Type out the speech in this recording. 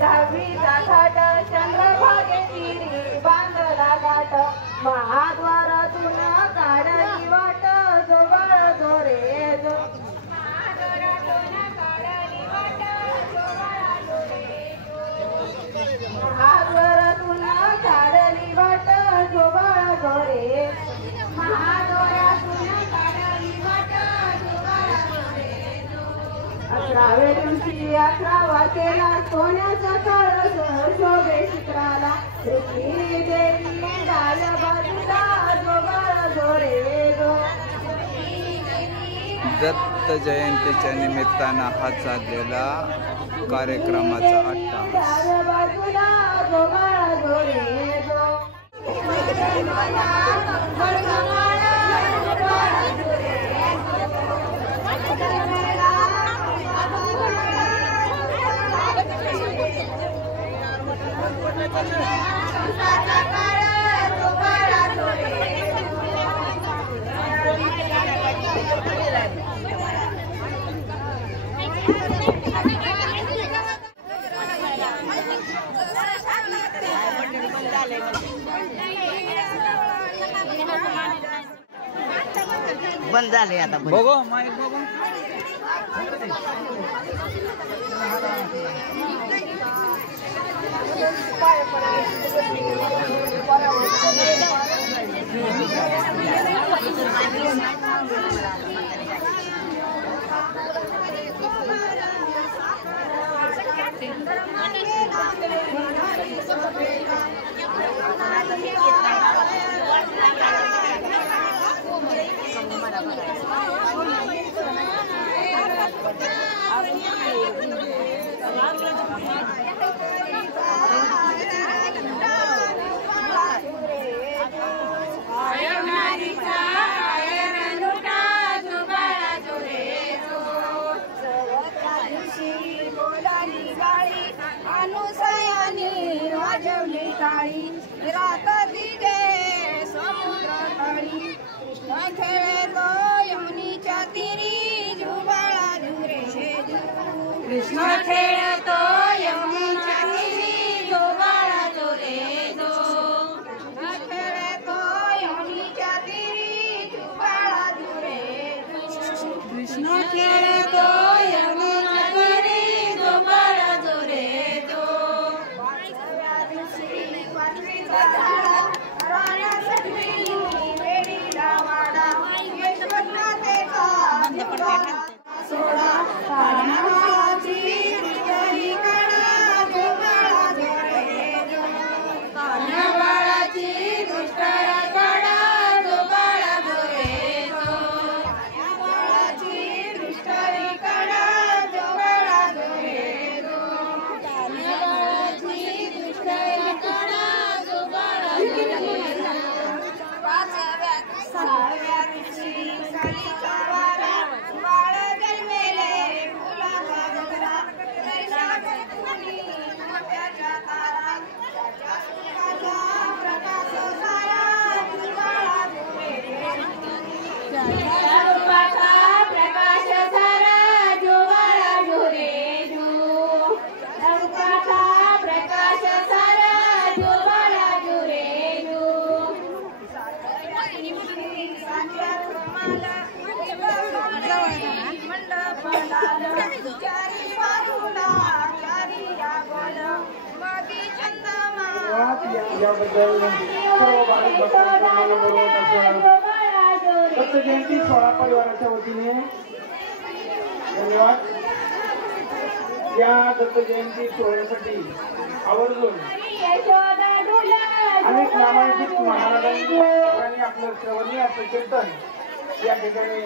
दहावीचा थाट चंद्रभागे तिरी बांधला गाठ महाद्वारातून काढली वाट जोबाळ जोरे जो महाद्वारातून काढली वाट जोबाळ जोरे महाद्वारातून काढली वाट जोबाळ जोरे 11व्या दिवशी 11वा केला सोन्याचा कळस शोभे चित्राला देवी डाल बाजूला जोबाळ जोरे जो दत्त जयंतीच्या निमित्तानं हा चाललेला कार्यक्रमाचा अट्टाहास बाजूला जोबाळ जोरे जो बंद झाले आता बघू माईक बघू रात दिगे समुद्र तळी कृष्ण खेळे तो यमुनीच्या तिरी जुबाळा जुरे कृष्ण खेळे तो यमुनीच्या तिरी जुबाळा जुरे जो कृष्ण खेळे तो यमुनीच्या तिरी जुबाळा जुरे कृष्ण खेळे तो यमुनीच्या तिरी जुबाळा जुरे जो याबद्दल सर्व भारत भक्तांचा मनपूर्वक असं दत्त जयंती सोहळा परिवाराच्या वतीने धन्यवाद। या दत्त जयंती सोहळ्यासाठी आवर्जून अनेक नामांकित महाराजांनी आपलं श्रवणीय असं कीर्तन या ठिकाणी